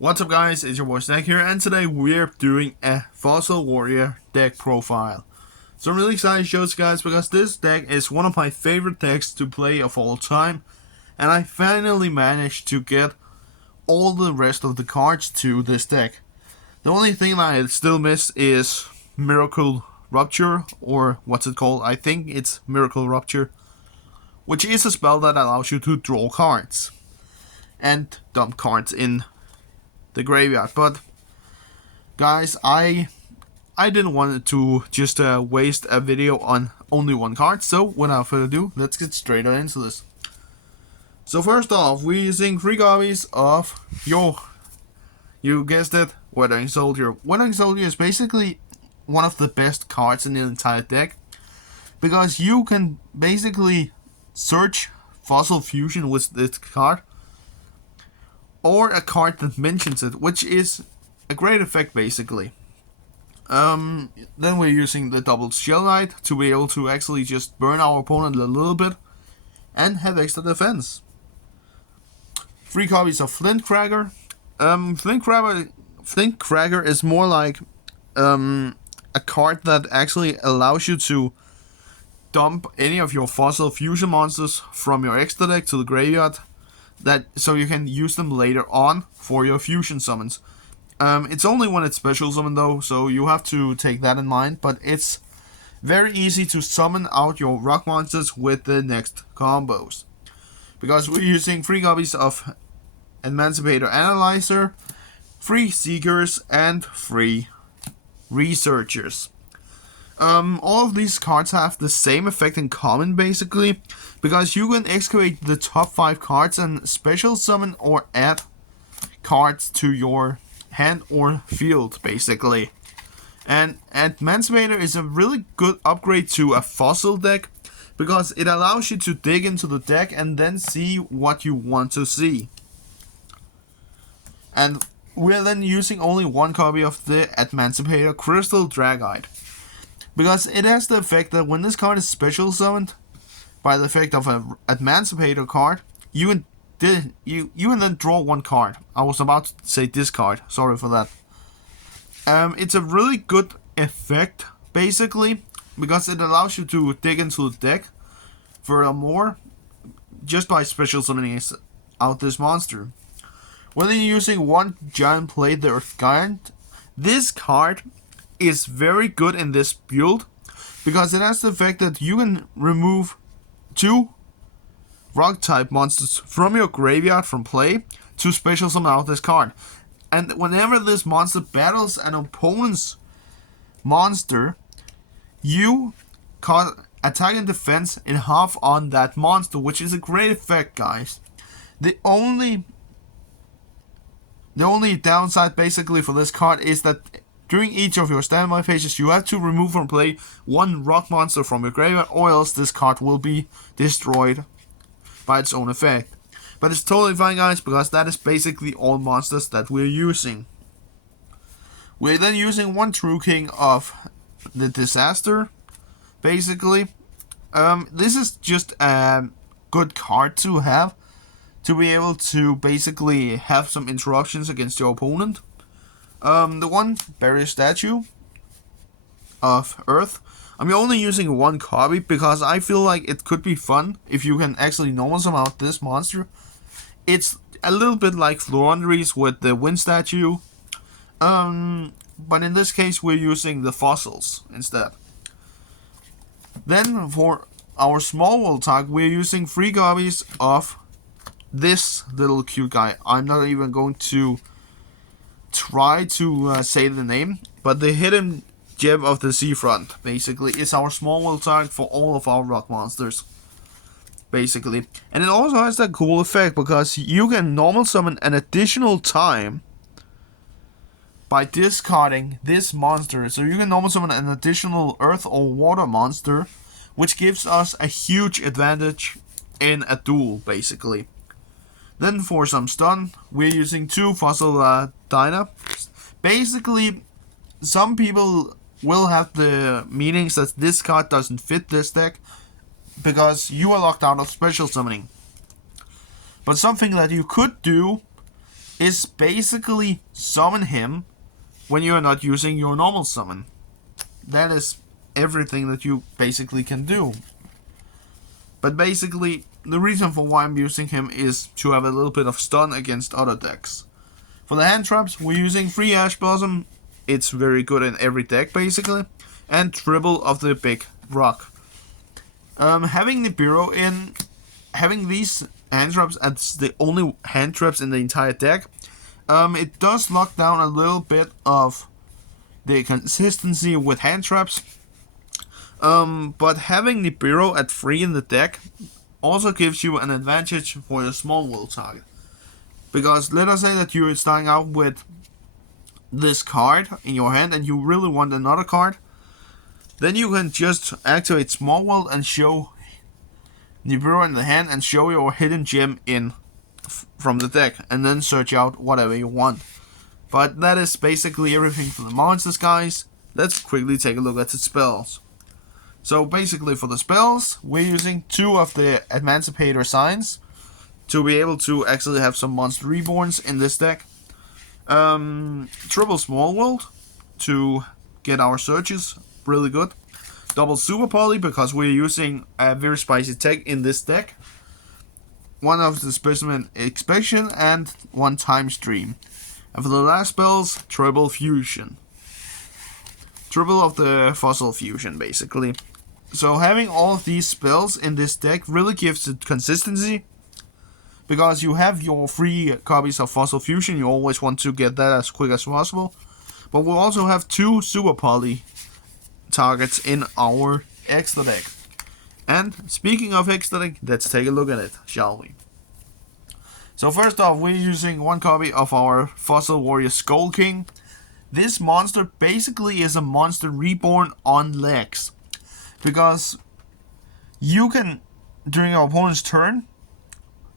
What's up guys, it's your boy Snack here, and today we're doing a Fossil Warrior deck profile. So I'm really excited to show you guys because this deck is one of my favorite decks to play of all time, and I finally managed to get all the rest of the cards to this deck. The only thing that I still miss is Miracle Rupture, or what's it called? I think it's Miracle Rupture, which is a spell that allows you to draw cards and dump cards in the graveyard. But guys, I didn't want to just waste a video on only one card, so without further ado, let's get straight on into this. So first off, we're using 3 copies of you guessed it, Withering Soldier. Withering Soldier is basically one of the best cards in the entire deck, because you can basically search Fossil Fusion with this card, or a card that mentions it, which is a great effect basically. Then we're using the double Shell Knight to be able to actually just burn our opponent a little bit and have extra defense. 3 copies of Flint Cracker. Flint Cracker is more like a card that actually allows you to dump any of your Fossil Fusion monsters from your extra deck to the graveyard, so you can use them later on for your fusion summons. It's only when it's special summon though, so you have to take that in mind, but it's very easy to summon out your rock monsters with the next combos, because we're using 3 copies of Emancipator Analyzer, 3 Seekers, and 3 Researchers. All of these cards have the same effect in common basically, because you can excavate the top 5 cards and special summon or add cards to your hand or field basically. And Emancipator is a really good upgrade to a fossil deck, because it allows you to dig into the deck and then see what you want to see. And we're then using only 1 copy of the Emancipator Crystal Dragite, because it has the effect that when this card is special summoned by the effect of an Emancipator card, you can then draw 1 card. I was about to say discard, sorry for that. It's a really good effect basically, because it allows you to dig into the deck furthermore just by special summoning out this monster. Whether you're using 1 Giant Blade the Earth Giant, this card is very good in this build, because it has the effect that you can remove 2 rock type monsters from your graveyard from play to special summon out this card. And whenever this monster battles an opponent's monster, you cut attack and defense in half on that monster, which is a great effect, guys. The only downside basically for this card is that during each of your standby phases, you have to remove from play 1 rock monster from your graveyard, or else this card will be destroyed by its own effect. But it's totally fine, guys, because that is basically all monsters that we're using. We're then using 1 True King of the Disaster, basically. This is just a good card to have, to be able to basically have some interruptions against your opponent. The 1 Barrier Statue of Earth, I'm only using 1 copy because I feel like it could be fun if you can actually normal summon out this monster. It's a little bit like Floowandereeze with the Wind Statue, but in this case we're using the fossils instead. Then for our small world tag, we're using 3 copies of this little cute guy. I'm not even going to try to say the name, but the Hidden Gem of the Seafront basically is our small world target for all of our rock monsters basically. And it also has that cool effect because you can normal summon an additional time by discarding this monster. So you can normal summon an additional earth or water monster, which gives us a huge advantage in a duel basically. Then for some stun, we're using 2 Fossil Dyna. Basically, some people will have the meanings that this card doesn't fit this deck, because you are locked out of special summoning. But something that you could do is basically summon him when you are not using your normal summon. That is everything that you basically can do. But basically, the reason for why I'm using him is to have a little bit of stun against other decks. For the hand traps, we're using 3 Ash Blossom. It's very good in every deck basically. And Tribble of the Big Rock. Having Nibiru in, having these hand traps as the only hand traps in the entire deck, it does lock down a little bit of the consistency with hand traps. But having Nibiru at 3 in the deck also gives you an advantage for your small world target. Because let us say that you're starting out with this card in your hand and you really want another card. Then you can just activate Small World and show Nibiru in the hand and show your hidden gem in from the deck. And then search out whatever you want. But that is basically everything for the monsters, guys. Let's quickly take a look at the spells. So basically for the spells, we're using 2 of the Emancipator Signs to be able to actually have some monster reborns in this deck. Triple Small World to get our searches, really good. Double Super Poly because we're using a very spicy tech in this deck. 1 of the Specimen Inspection and 1 Time Stream. And for the last spells, Triple Fusion. Triple of the Fossil Fusion basically. So having all of these spells in this deck really gives it consistency. Because you have your 3 copies of Fossil Fusion, you always want to get that as quick as possible. But we'll also have 2 Super Poly targets in our extra deck. And speaking of extra deck, let's take a look at it, shall we? So first off, we're using 1 copy of our Fossil Warrior Skull King. This monster basically is a monster reborn on legs. Because you can, during your opponent's turn,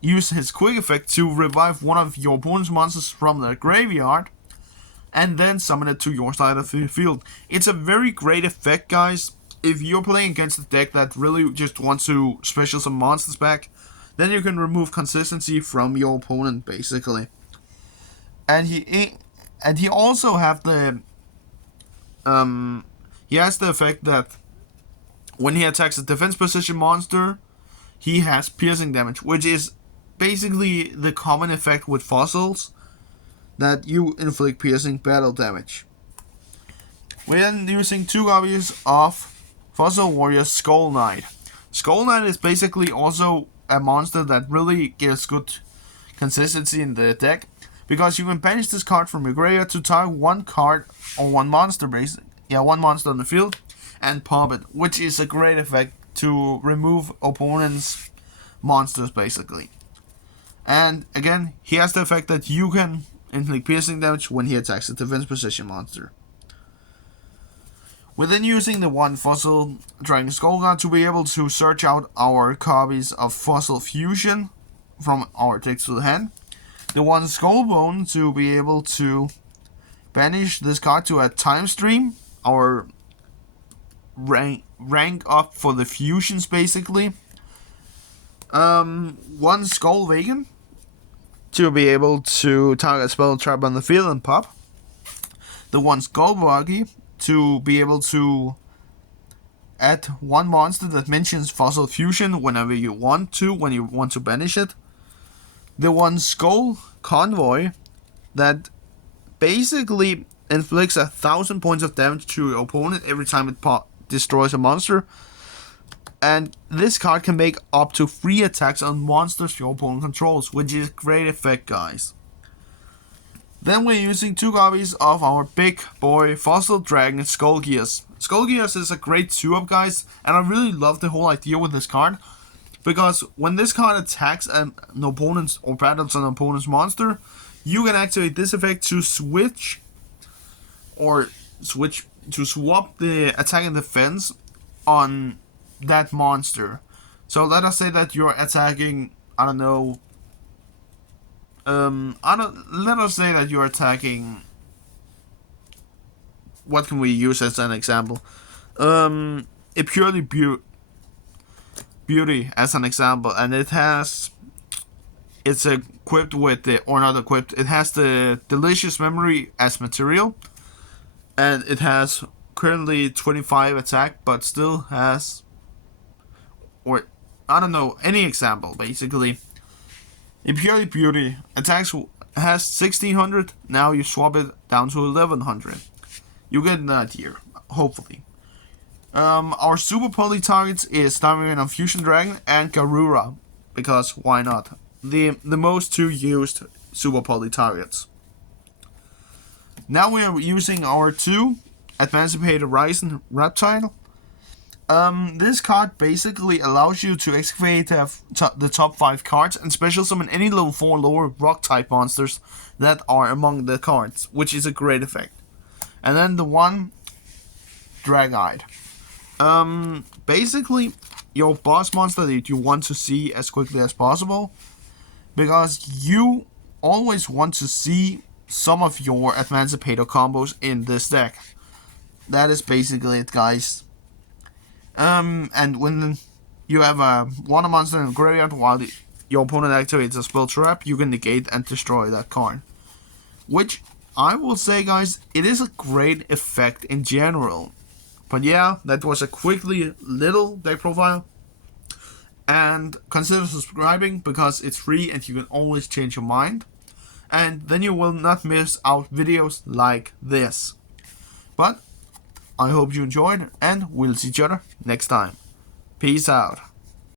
use his quick effect to revive 1 of your opponent's monsters from their graveyard and then summon it to your side of the field. It's a very great effect, guys. If you're playing against a deck that really just wants to special some monsters back, then you can remove consistency from your opponent basically. And he also have the he has the effect that when he attacks a defense position monster, he has piercing damage, which is basically the common effect with fossils, that you inflict piercing battle damage. We're then using 2 copies of Fossil Warrior Skull Knight. Skull Knight is basically also a monster that really gives good consistency in the deck, because you can banish this card from your graveyard to target 1 card or 1 monster one monster on the field and pop it, which is a great effect to remove opponents' monsters basically. And again, he has the effect that you can inflict piercing damage when he attacks a defense position monster. We're then using the 1 Fossil Dragon Skull Guard to be able to search out our copies of Fossil Fusion from our decks to the hand. The 1 Skull Bone to be able to banish this card to a Time Stream, our rank up for the fusions basically. 1 Skull Vegan to be able to target a spell trap on the field and pop. The 1 Skull Buggy to be able to add 1 monster that mentions Fossil Fusion whenever you want to, when you want to banish it. The 1 Skull Convoy that basically inflicts 1,000 points of damage to your opponent every time it destroys a monster. And this card can make up to 3 attacks on monsters your opponent controls, which is a great effect, guys. Then we're using 2 copies of our big boy Fossil Dragon Skull Gears. Skull Gears is a great 2-up, guys, and I really love the whole idea with this card. Because when this card attacks an opponent's or battles an opponent's monster, you can activate this effect to swap the attack and defense on that monster. So let us say that you're attacking, let us say that you're attacking, what can we use as an example? A purely beauty as an example, and it has it's equipped with the, or not equipped, it has the delicious memory as material, and it has currently 25 attack, but still has, or I don't know, any example basically. Impurity Beauty attacks has 1600, now you swap it down to 1100. You get an idea, hopefully. Our super poly targets is Diamond Fusion Dragon and Garura, because why not? The most two used super poly targets. Now we are using our 2 Emancipated Rising Reptile. This card basically allows you to excavate the top 5 cards and special summon any level 4 lower rock type monsters that are among the cards, which is a great effect. And then the 1 Drag-Eyed. Basically your boss monster that you want to see as quickly as possible, because you always want to see some of your Emancipator combos in this deck. That is basically it, guys. And when you have one monster in the graveyard while your opponent activates a spell trap, you can negate and destroy that card. Which I will say, guys, it is a great effect in general. But yeah, that was a quickly little deck profile. And consider subscribing because it's free and you can always change your mind. And then you will not miss out videos like this. But I hope you enjoyed, and we'll see each other next time. Peace out.